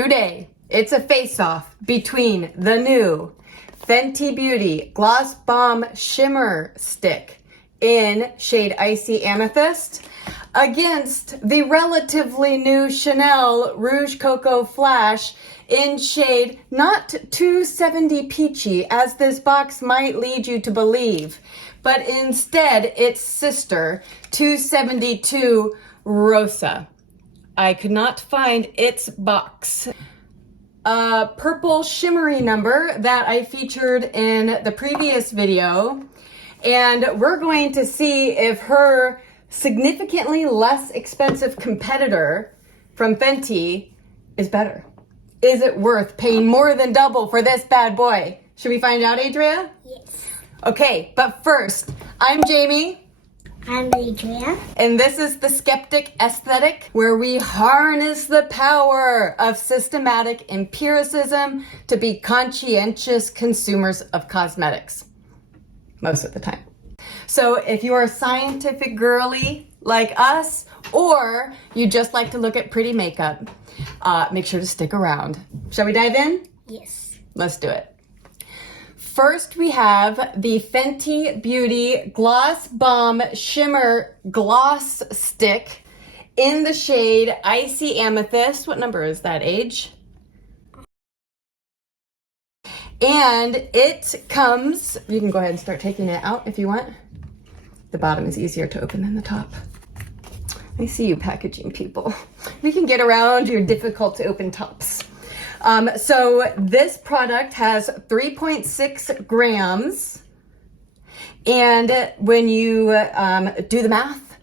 Today, it's a face-off between the new Fenty Beauty Gloss Balm Shimmer Stick in shade Icy Amethyst against the relatively new Chanel Rouge Coco Flash in shade not 270 Peachy, as this box might lead you to believe, but instead its sister, 272 Rosa. I could not find its box. A purple shimmery number that I featured in the previous video, and we're going to see if her significantly less expensive competitor from Fenty is better. Is it worth paying more than double for this bad boy? Should we find out, Adria? Yes. Okay, but first, I'm Jamie. I'm Adria. And this is the Skeptic Aesthetic, where we harness the power of systematic empiricism to be conscientious consumers of cosmetics. Most of the time. So if you're a scientific girly like us, or you just like to look at pretty makeup, make sure to stick around. Shall we dive in? Yes. Let's do it. First, we have the Fenty Beauty Gloss Balm Shimmer Gloss Stick in the shade Icy Amethyst. What number is that, Age? And it comes, you can go ahead and start taking it out if you want. The bottom is easier to open than the top. I see you packaging people. We can get around your difficult to open tops. So this product has 3.6 grams. And when you do the math,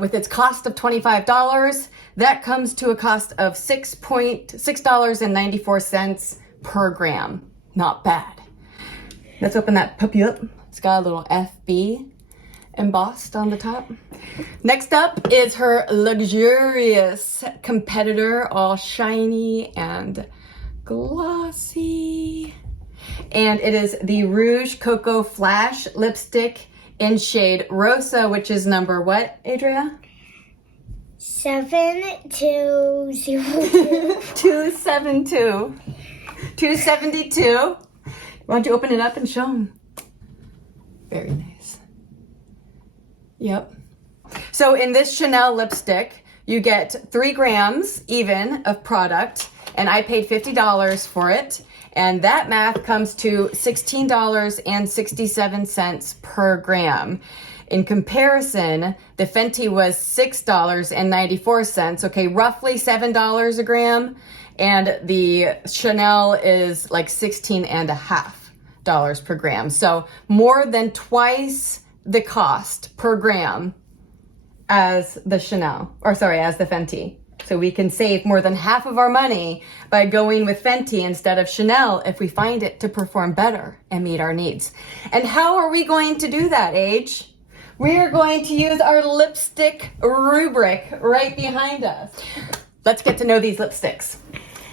with its cost of $25, that comes to a cost of $6.94 per gram. Not bad. Let's open that puppy up. It's got a little FB embossed on the top. Next up is her luxurious competitor, all shiny and glossy. And it is the Rouge Coco Flash lipstick in shade Rosa, which is number what, Adria? 7202. 272. 272. Why don't you open it up and show them? Very nice. Yep. So in this Chanel lipstick, you get 3 grams even of product, and I paid $50 for it. And that math comes to $16.67 per gram. In comparison, the Fenty was $6.94, okay, roughly $7 a gram. And the Chanel is like $16.50 per gram. So more than twice the cost per gram as the Chanel, or sorry, as the Fenty. So we can save more than half of our money by going with Fenty instead of Chanel if we find it to perform better and meet our needs. And how are we going to do that, Age? We are going to use our lipstick rubric right behind us. Let's get to know these lipsticks.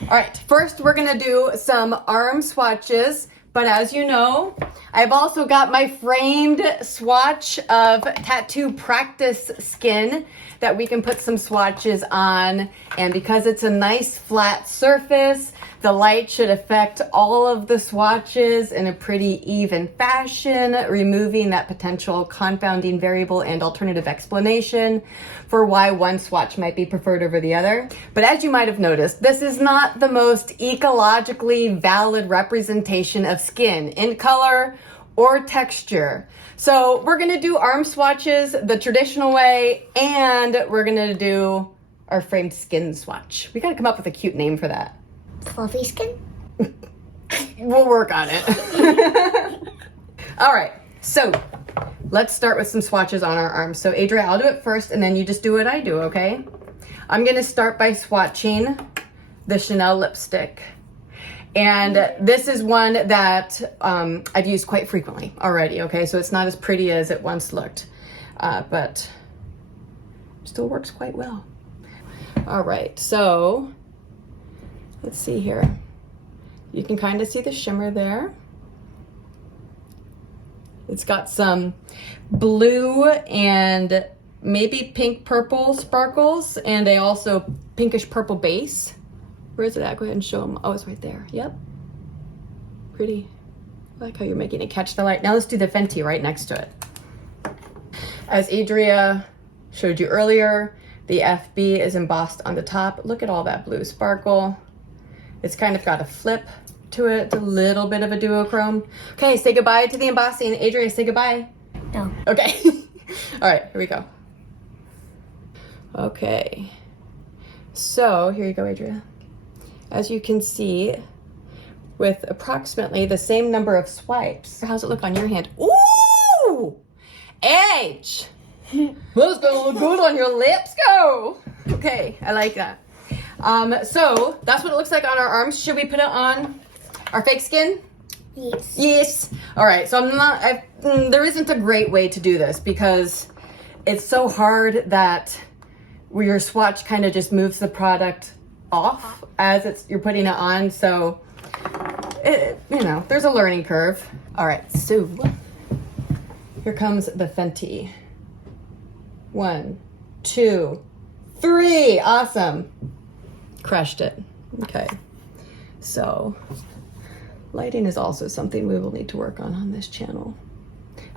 All right, first we're gonna do some arm swatches, but as you know, I've also got my framed swatch of tattoo practice skin that we can put some swatches on. And because it's a nice flat surface, the light should affect all of the swatches in a pretty even fashion, removing that potential confounding variable and alternative explanation for why one swatch might be preferred over the other. But as you might have noticed, this is not the most ecologically valid representation of skin in color or texture. So we're gonna do arm swatches the traditional way, and we're gonna do our framed skin swatch. We gotta come up with a cute name for that. Fluffy skin? We'll work on it. All right, so let's start with some swatches on our arms. So Adria, I'll do it first, and then you just do what I do, okay? I'm gonna start by swatching the Chanel lipstick. And this is one that I've used quite frequently already, okay? So it's not as pretty as it once looked, but still works quite well. All right, so let's see here. You can kind of see the shimmer there. It's got some blue and maybe pink purple sparkles, and a also pinkish purple base. Where is it at? Go ahead and show them. Oh, it's right there. Yep. Pretty. I like how you're making it catch the light. Now let's do the Fenty right next to it. As Adria showed you earlier, the FB is embossed on the top. Look at all that blue sparkle. It's kind of got a flip to it. It's a little bit of a duochrome. Okay, say goodbye to the embossing. Adria, say goodbye. No. Okay. All right, here we go. Okay. So here you go, Adria. As you can see, with approximately the same number of swipes. How's it look on your hand? Ooh! Edge! That's gonna look good on your lips, go! Okay, I like that. So that's what it looks like on our arms. Should we put it on our fake skin? Yes. Yes. All right, so there isn't a great way to do this because it's so hard that your swatch kind of just moves the product off as you're putting it on. So, there's a learning curve. All right, so here comes the Fenty. 1, 2, 3. Awesome. Crushed it. Okay. So, lighting is also something we will need to work on this channel.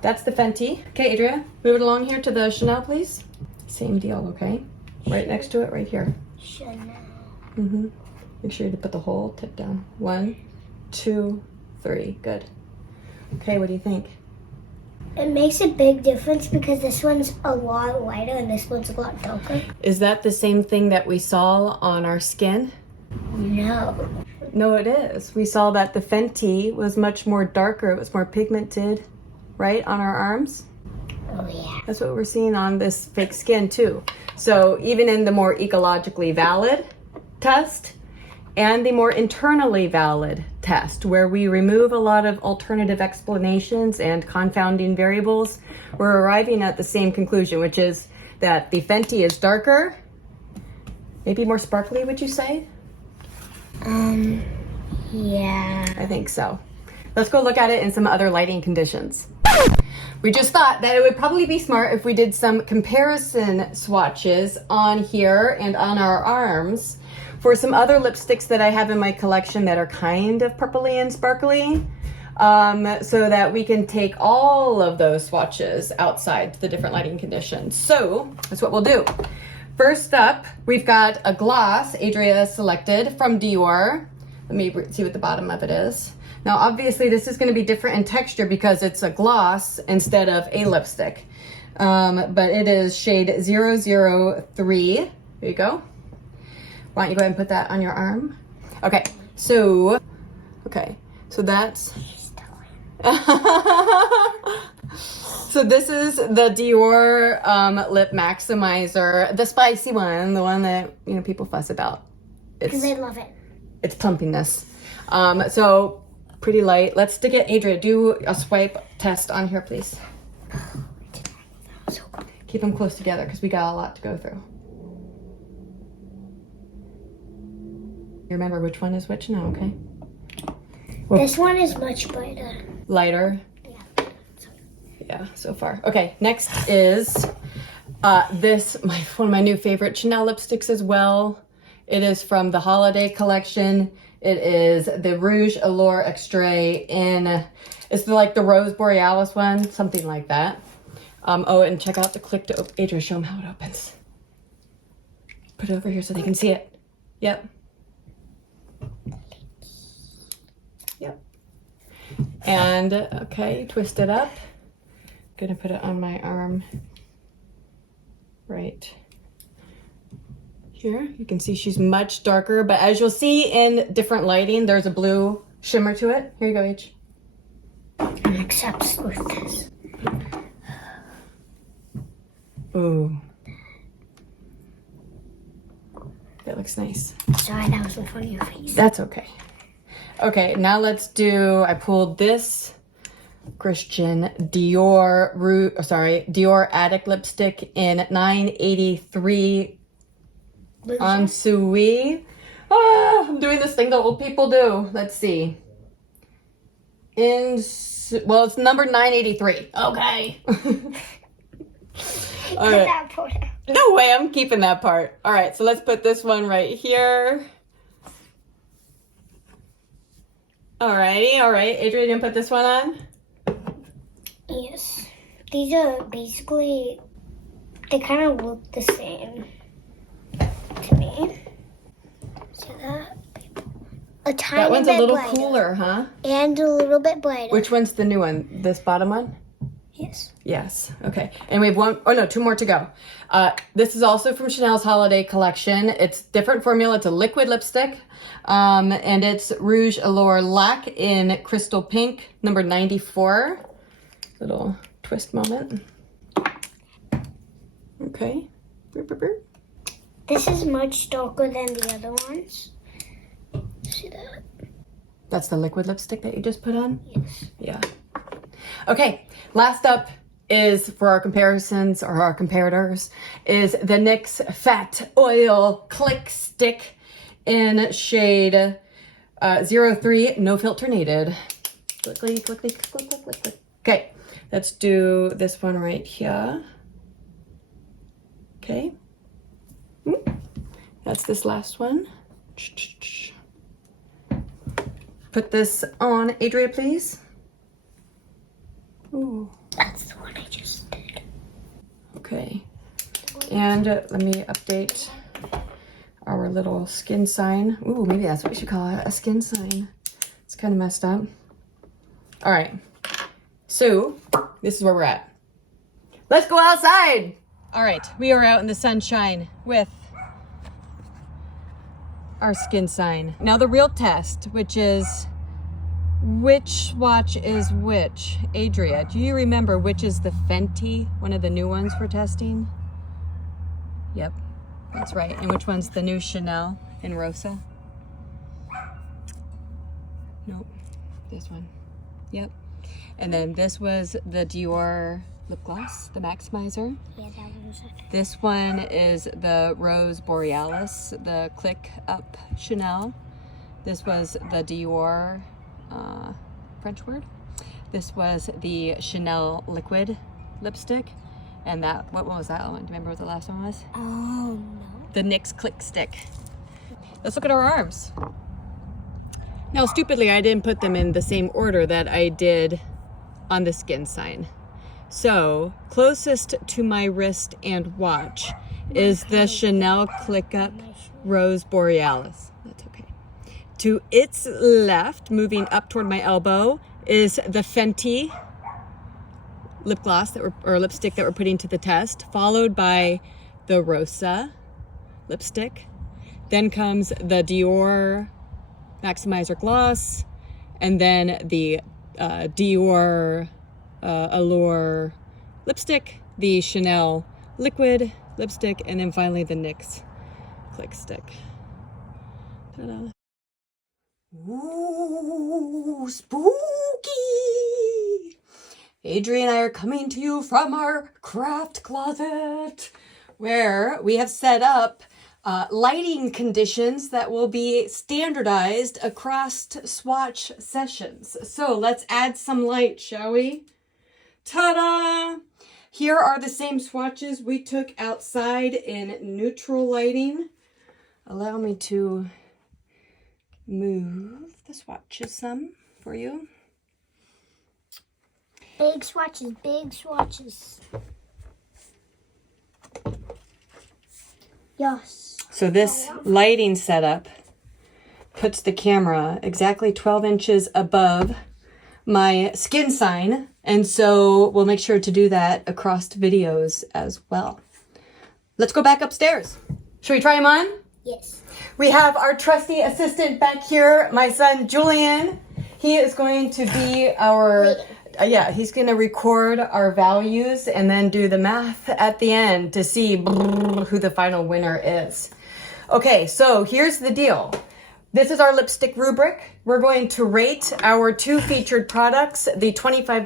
That's the Fenty. Okay, Adria, move it along here to the Chanel, please. Same deal, okay? Right next to it, right here. Chanel. Mm-hmm. Make sure to put the whole tip down. 1, 2, 3. Good. Okay, what do you think? It makes a big difference because this one's a lot lighter and this one's a lot darker. Is that the same thing that we saw on our skin? No. No, it is. We saw that the Fenty was much more darker. It was more pigmented, right, on our arms? Oh, yeah. That's what we're seeing on this fake skin, too. So even in the more ecologically valid test and the more internally valid test, where we remove a lot of alternative explanations and confounding variables, we're arriving at the same conclusion, which is that the Fenty is darker, maybe more sparkly, would you say? Yeah. I think so. Let's go look at it in some other lighting conditions. We just thought that it would probably be smart if we did some comparison swatches on here and on our arms for some other lipsticks that I have in my collection that are kind of purpley and sparkly, so that we can take all of those swatches outside the different lighting conditions. So that's what we'll do. First up, we've got a gloss Adria selected from Dior. Let me see what the bottom of it is. Now, obviously, this is going to be different in texture because it's a gloss instead of a lipstick. But it is shade 003. There you go. Why don't you go ahead and put that on your arm? Okay, so that's... So this is the Dior Lip Maximizer, the spicy one, the one that, people fuss about. Because they love it. It's plumpiness. So pretty light. Let's stick it. Adria, do a swipe test on here, please. Keep them close together because we got a lot to go through. You remember which one is which now, okay? Well, this one is much brighter. Lighter? Yeah. Yeah, so far. Okay, next is one of my new favorite Chanel lipsticks as well. It is from the holiday collection. It is the Rouge Allure Extrait it's like the Rose Borealis one, something like that. Oh, and check out the click to open. Adria, show them how it opens. Put it over here so they can see it. Yep. Yep. And, okay, twist it up. Gonna put it on my arm right here. You can see she's much darker, but as you'll see in different lighting, there's a blue shimmer to it. Here you go, H. I'm obsessed with this. Ooh. That looks nice. Sorry, that was in front of your face. That's okay. Okay, now let's do, I pulled this Christian Dior Addict lipstick in 983 Ensui. I'm doing this thing that old people do. Let's see. Well, it's number 983. Okay. All right. That part. No way, I'm keeping that part. All right, so let's put this one right here. Alrighty, all right. Adria, you gonna put this one on? Yes. These are basically, they kind of look the same to me. So a tiny That one's bit a little brighter. cooler, huh? And a little bit brighter. Which one's the new one? This bottom one? Yes. Yes. Okay. And we have two more to go. This is also from Chanel's holiday collection. It's different formula. It's a liquid lipstick. And it's Rouge Allure Lac in Crystal Pink, number 94. Little twist moment. Okay. This is much darker than the other ones. See that? That's the liquid lipstick that you just put on? Yes. Yeah. Okay, last up is for our comparisons or our comparators is the NYX Fat Oil Click Stick in shade 03 No Filternated. Click. Okay, let's do this one right here. Okay. That's this last one. Put this on, Adria, please. Ooh. That's the one I just did. Okay. And let me update our little skin sign. Ooh, maybe that's what we should call it, a skin sign. It's kind of messed up. All right. So this is where we're at. Let's go outside. All right, we are out in the sunshine with our skin sign. Now the real test, which is which swatch is which? Adria, do you remember which is the Fenty, one of the new ones we're testing? Yep, that's right. And which one's the new Chanel in Rosa? Nope, this one. Yep. And then this was the Dior lip gloss, the Maximizer. Yeah, that one's okay. This one is the Rose Borealis, the Click Up Chanel. This was the Dior French word. This was the Chanel liquid lipstick. And that, what was that one? Do you remember what the last one was? Oh, no. The NYX Click Stick. Let's look at our arms. Now, stupidly, I didn't put them in the same order that I did on the skin sign. So, closest to my wrist and watch is the Chanel Click Up Rose Borealis. That's okay. To its left, moving up toward my elbow, is the Fenty lip gloss or lipstick that we're putting to the test, followed by the Rosa lipstick. Then comes the Dior Maximizer gloss, and then the Dior Allure lipstick, the Chanel liquid lipstick, and then finally the NYX Click Stick. Ta-da. Ooh, spooky! Adria and I are coming to you from our craft closet, where we have set up lighting conditions that will be standardized across swatch sessions. So let's add some light, shall we? Ta-da! Here are the same swatches we took outside in neutral lighting. Allow me to move the swatches some for you. Big swatches, big swatches. Yes. So this lighting setup puts the camera exactly 12 inches above my skin sign. And so we'll make sure to do that across videos as well. Let's go back upstairs. Should we try them on? Yes. We have our trusty assistant back here, my son Julian. He is going to be our, he's going to record our values and then do the math at the end to see who the final winner is. Okay, so here's the deal. This is our lipstick rubric. We're going to rate our two featured products, the $25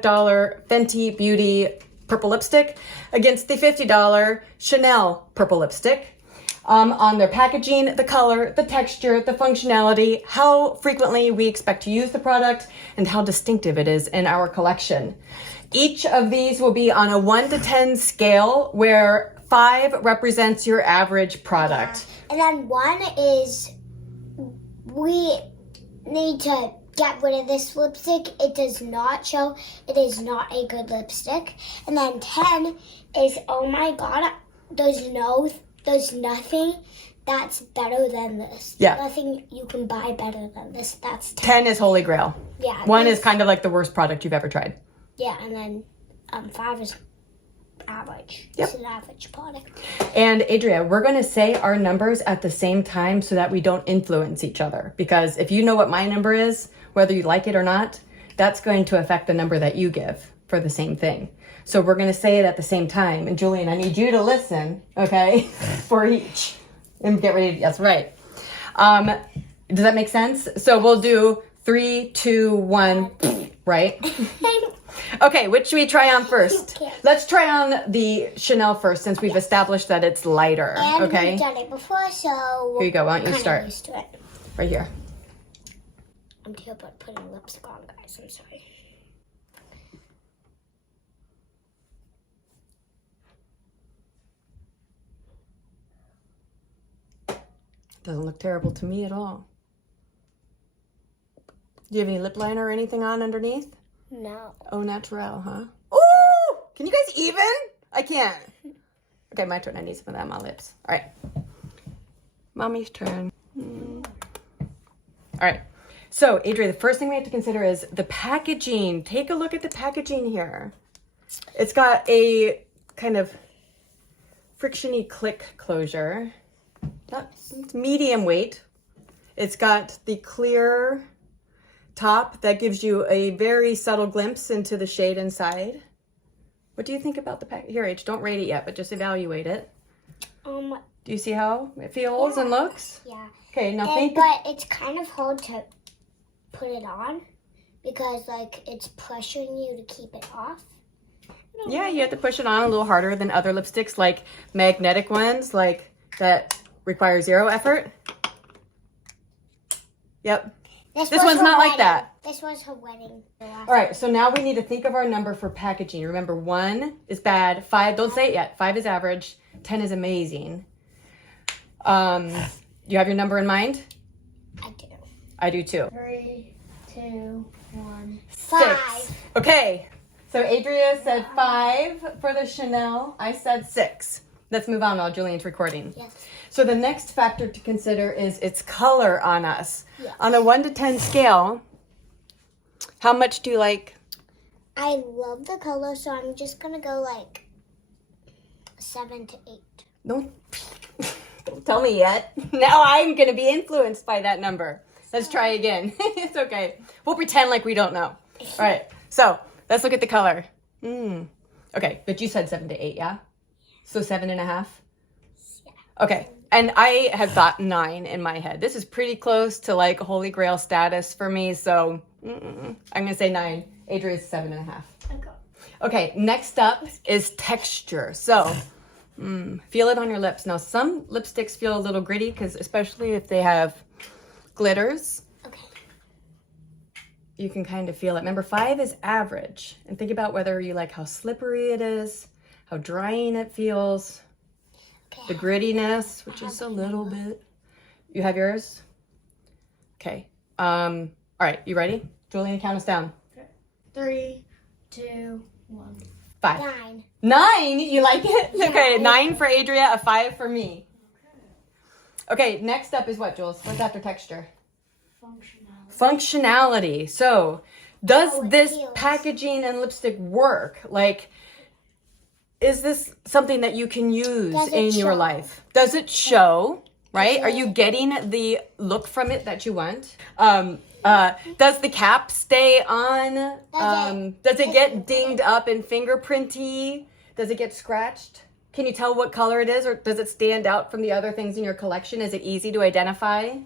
Fenty Beauty purple lipstick against the $50 Chanel purple lipstick. On their packaging, the color, the texture, the functionality, how frequently we expect to use the product, and how distinctive it is in our collection. Each of these will be on a 1 to 10 scale, where 5 represents your average product. And then 1 is we need to get rid of this lipstick. It does not show. It is not a good lipstick. And then 10 is, oh my God, there's nothing that's better than this. Yeah. Nothing you can buy better than this. That's 10. 10 is holy grail. Yeah. 1 is kind of like the worst product you've ever tried. Yeah, and then 5 is average. Yep. It's an average product. And Adria, we're going to say our numbers at the same time so that we don't influence each other. Because if you know what my number is, whether you like it or not, that's going to affect the number that you give for the same thing. So we're going to say it at the same time. And Julian, I need you to listen, okay, for each. And get ready. That's right. Does that make sense? So we'll do 3, 2, 1, right? Okay, which should we try on first? Let's try on the Chanel first, since we've established that it's lighter. And okay. we've done it before, so Here you go. Why don't you kinda start? used to it. Right here. I'm terrible at putting lipstick on, guys. I'm sorry. Doesn't look terrible to me at all. Do you have any lip liner or anything on underneath? No. Oh, natural, huh? Ooh! Can you guys even? I can't. Okay, my turn. I need some of that on my lips. All right. Mommy's turn. All right. So, Adria, the first thing we have to consider is the packaging. Take a look at the packaging here. It's got a kind of friction-y click closure. It's medium weight. It's got the clear top that gives you a very subtle glimpse into the shade inside. What do you think about the pack? Here, H, don't rate it yet, but just evaluate it. Do you see how it feels and looks? Yeah. Okay, now think. But it's kind of hard to put it on because, like, it's pressuring you to keep it off. Yeah, you have to push it on a little harder than other lipsticks, like magnetic ones, like that require zero effort. Yep. This one's not like that. This was her wedding. All right, so now we need to think of our number for packaging. Remember, 1 is bad. 5, don't say it yet. 5 is average. 10 is amazing. You have your number in mind? I do. I do too. 3, 2, 1, 6. 5. Okay, so Adria said 5 for the Chanel. I said 6. Let's move on while Julian's recording. Yes. So the next factor to consider is its color on us. Yes. On a 1 to 10 scale, how much do you like? I love the color, so I'm just going to go like 7 to 8. Don't tell me yet. Now I'm going to be influenced by that number. Let's try again. It's okay. We'll pretend like we don't know. All right. So let's look at the color. Okay, but you said 7 to 8, yeah? So 7.5? Yeah. Okay. And I had thought 9 in my head. This is pretty close to like Holy Grail status for me. So I'm going to say 9. Adria is 7.5. Okay. Okay, next up is texture. So feel it on your lips. Now, some lipsticks feel a little gritty, because especially if they have glitters, Okay. you can kind of feel it. Remember, 5 is average. And think about whether you like how slippery it is, how drying it feels, Okay. the grittiness, which is a little bit. You have yours? Okay. All right, you ready? Julian, count us down. 3, 2, 1. 5. 9. 9? You like it? Yeah. Okay, 9 for Adria, a 5 for me. Okay, next up is what, Jules? What's after texture? Functionality. So, does Oh, it this feels. packaging and lipstick work? Like, is this something that you can use Does it in your show? life? Does it show? Right? Are it- you getting the look from it that you want? Does the cap stay on? Does it get dinged up and fingerprinty? Does it get scratched? Can you tell what color it is, or does it stand out from the other things in your collection? Is it easy to identify?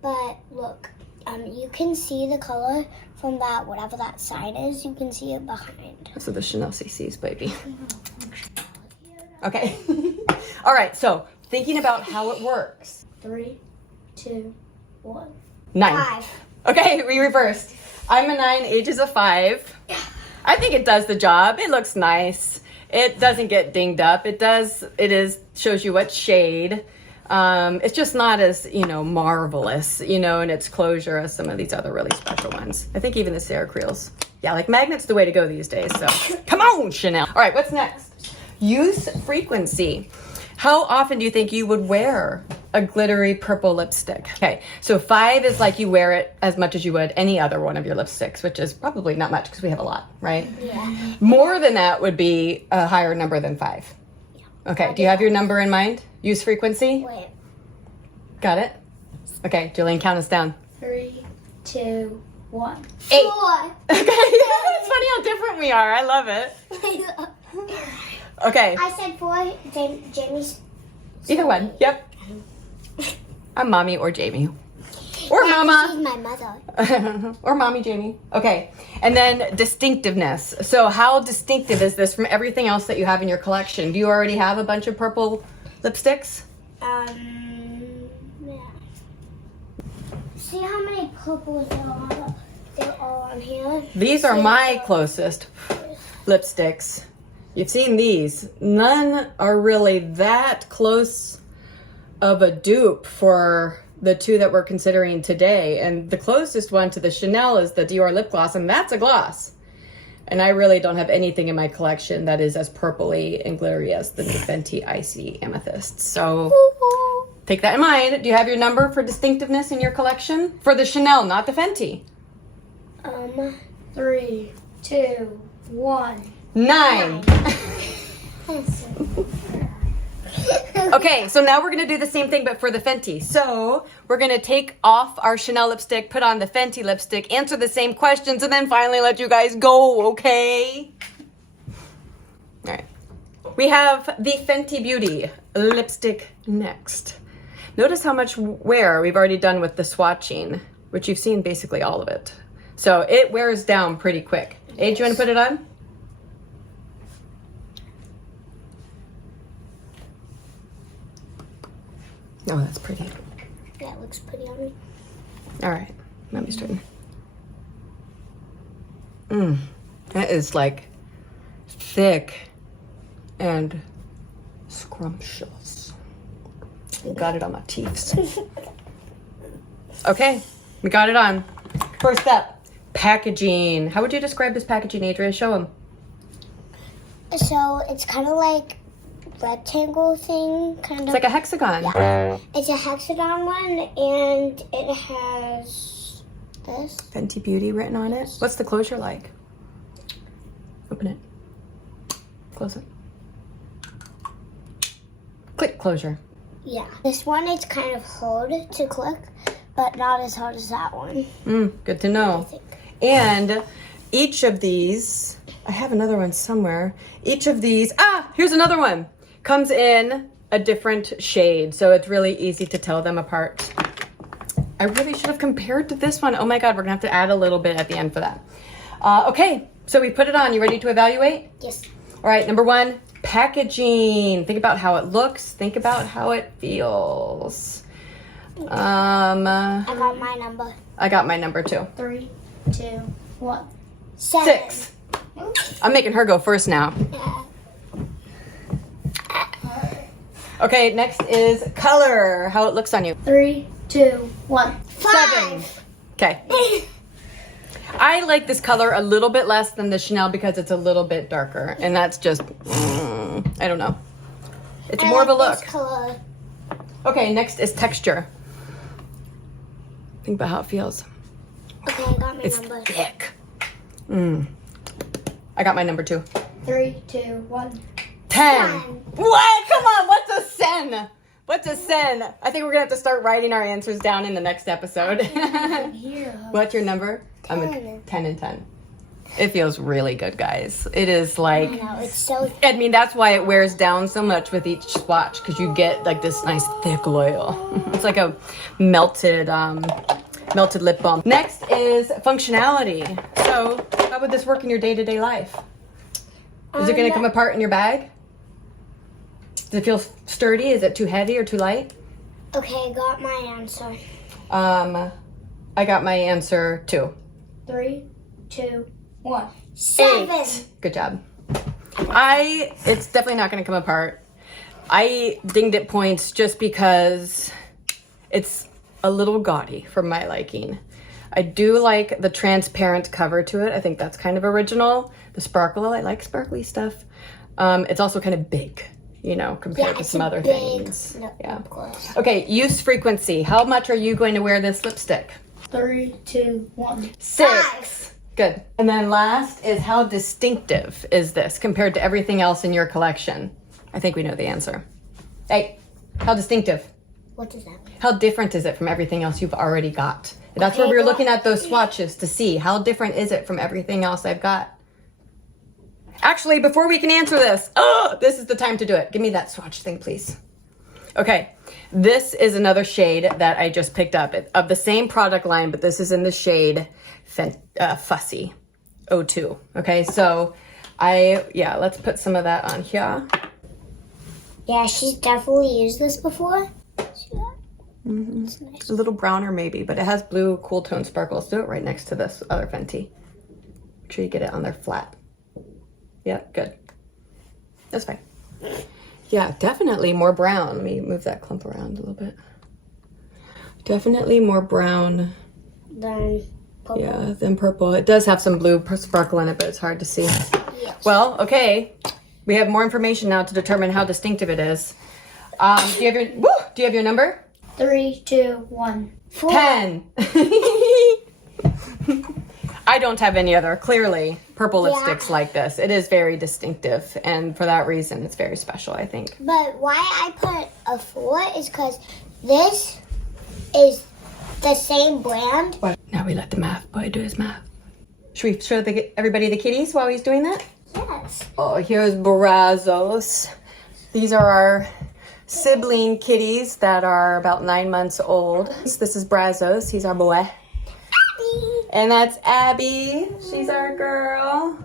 But look, you can see the color from that, whatever that sign is. You can see it behind. So the Chanel CC's, baby. Okay. All right, so thinking about how it works. 3, 2, 1. 9. 5. Okay, we reversed. I'm a 9, Age is a 5. I think it does the job. It looks nice. It doesn't get dinged up. Shows you what shade. It's just not as, marvelous, in its closure as some of these other really special ones. I think even the Ceracrils. Yeah, like magnet's the way to go these days. So come on, Chanel. All right, what's next? Use frequency. How often do you think you would wear a glittery purple lipstick? Okay, so 5 is like you wear it as much as you would any other one of your lipsticks, which is probably not much because we have a lot, right? Yeah. More than that would be a higher number than 5. Yeah. Okay, do you have your number in mind? Use frequency? Wait. Got it? Okay, Julian, count us down. 3, 2, 1. 8. 4. Okay, it's funny how different we are. I love it. Okay. I said 4. Jamie's. Either one. Yep. I'm Mommy or Jamie. Or Yeah, Mama. She's my mother. Or Mommy Jamie. Okay. And then distinctiveness. So how distinctive is this from everything else that you have in your collection? Do you already have a bunch of purple lipsticks? Yeah. See how many purples there are? They're all on here. These are my closest lipsticks. You've seen these. None are really that close of a dupe for the 2 that we're considering today. And the closest one to the Chanel is the Dior lip gloss, and that's a gloss. And I really don't have anything in my collection that is as purpley and glittery as the new Fenty Icy Amethyst. So take that in mind. Do you have your number for distinctiveness in your collection? For the Chanel, not the Fenty. 3, 2, 1. 9. Okay, so now we're going to do the same thing, but for the Fenty. So we're going to take off our Chanel lipstick, put on the Fenty lipstick, answer the same questions, and then finally let you guys go, okay? All right. We have the Fenty Beauty lipstick next. Notice how much wear we've already done with the swatching, which you've seen basically all of it. So it wears down pretty quick. Hey, do you want to put it on? Oh, that's pretty. That looks pretty on me. All right, let me straighten. That is like thick and scrumptious. Got it on my teeth. Okay, we got it on. First up, packaging. How would you describe this packaging, Adria? Show them. So it's kind of like rectangle thing, kind of. It's like a hexagon. Yeah. It's a hexagon one, and it has this. Fenty Beauty written on it. What's the closure like? Open it. Close it. Click closure. Yeah. This one is kind of hard to click, but not as hard as that one. Good to know. And each of these, I have another one somewhere. Each of these, here's another one. Comes in a different shade, so it's really easy to tell them apart. I really should have compared to this one. Oh my God, we're gonna have to add a little bit at the end for that. Okay, so we put it on. You ready to evaluate? Yes. All right, number 1, packaging. Think about how it looks. Think about how it feels. I got my number. I got my number too. 3, 2, 1. 7. 6. I'm making her go first now. Yeah. Okay, next is color. How it looks on you. 3, 2, 1. 7. Okay. I like this color a little bit less than the Chanel because it's a little bit darker. And that's just, I don't know. It's more of a look. This color. Okay, next is texture. Think about how it feels. Okay, I got my It's number. thick. I got my number 2. 3, 2, 1. 10. What? Come on, what's a sen? What's a sen? I think we're gonna have to start writing our answers down in the next episode. Here. What's your number? 10. I'm a 10 and 10. It feels really good, guys. It is like, I know, it's so. I mean, that's why it wears down so much with each swatch, because you get like this nice thick oil. It's like a melted lip balm. Next is functionality. So how would this work in your day-to-day life? Is it going to come apart in your bag? Does it feel sturdy? Is it too heavy or too light? Okay, I got my answer. I got my answer 2. 3, 2, 1. 7. 8. Good job. It's definitely not going to come apart. I dinged it points just because it's a little gaudy for my liking. I do like the transparent cover to it. I think that's kind of original. The sparkle, I like sparkly stuff. It's also kind of big, you know, compared to some other things. No, yeah. of course. Okay, use frequency. How much are you going to wear this lipstick? 3, 2, 1. 6. 5. Good. And then last is how distinctive is this compared to everything else in your collection? I think we know the answer. Hey, how distinctive? What does that mean? How different is it from everything else you've already got? That's where we were looking at those swatches to see how different is it from everything else I've got. Actually, before we can answer this, this is the time to do it. Give me that swatch thing, please. Okay, this is another shade that I just picked up of the same product line, but this is in the shade Fussy 02. Okay, so let's put some of that on here. Yeah, she's definitely used this before. Mm-hmm. It's nice. A little browner maybe, but it has blue cool tone sparkles. Do it right next to this other Fenty. Make sure you get it on there flat. Yeah, good. That's fine. Yeah, definitely more brown. Let me move that clump around a little bit. Definitely more brown. Then purple. Yeah, than purple. It does have some blue sparkle in it, but it's hard to see. Yes. Well, okay. We have more information now to determine how distinctive it is. Do you have your number? 3, 2, 1. 4. 10. I don't have any other, clearly, purple lipsticks like this. It is very distinctive, and for that reason, it's very special, I think. But why I put a 4 is because this is the same brand. Now we let the math boy do his math. Should we show everybody the kitties while he's doing that? Yes. Oh, here's Brazos. These are our sibling kitties that are about 9 months old. This is Brazos. He's our boy. And that's Abby. She's our girl.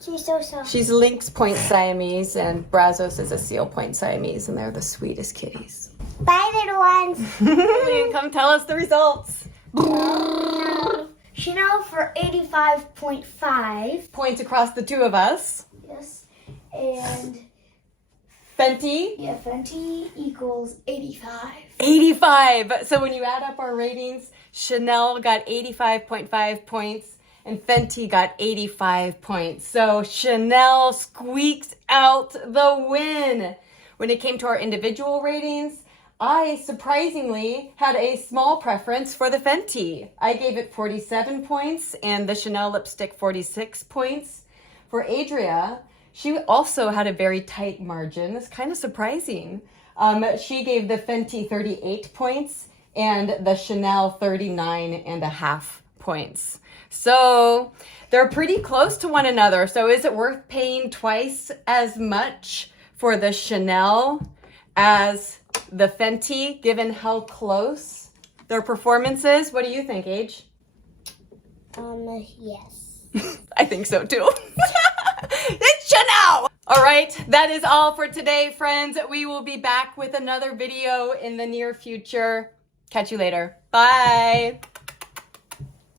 She's so soft. She's Lynx Point Siamese, and Brazos is a Seal Point Siamese, and they're the sweetest kitties. Bye, little ones. Julian, come tell us the results. Chanel for 85.5. Points across the two of us. Yes. And Fenty. yeah, Fenty equals 85. 85. So when you add up our ratings, Chanel got 85.5 points and Fenty got 85 points. So Chanel squeaks out the win. When it came to our individual ratings, I surprisingly had a small preference for the Fenty. I gave it 47 points and the Chanel lipstick 46 points. For Adria, she also had a very tight margin. It's kind of surprising. She gave the Fenty 38 points and the Chanel 39.5 points. So they're pretty close to one another. So is it worth paying twice as much for the Chanel as the Fenty, given how close their performance is? What do you think, Age? Yes. I think so too. It's Chanel! All right, that is all for today, friends. We will be back with another video in the near future. Catch you later. Bye.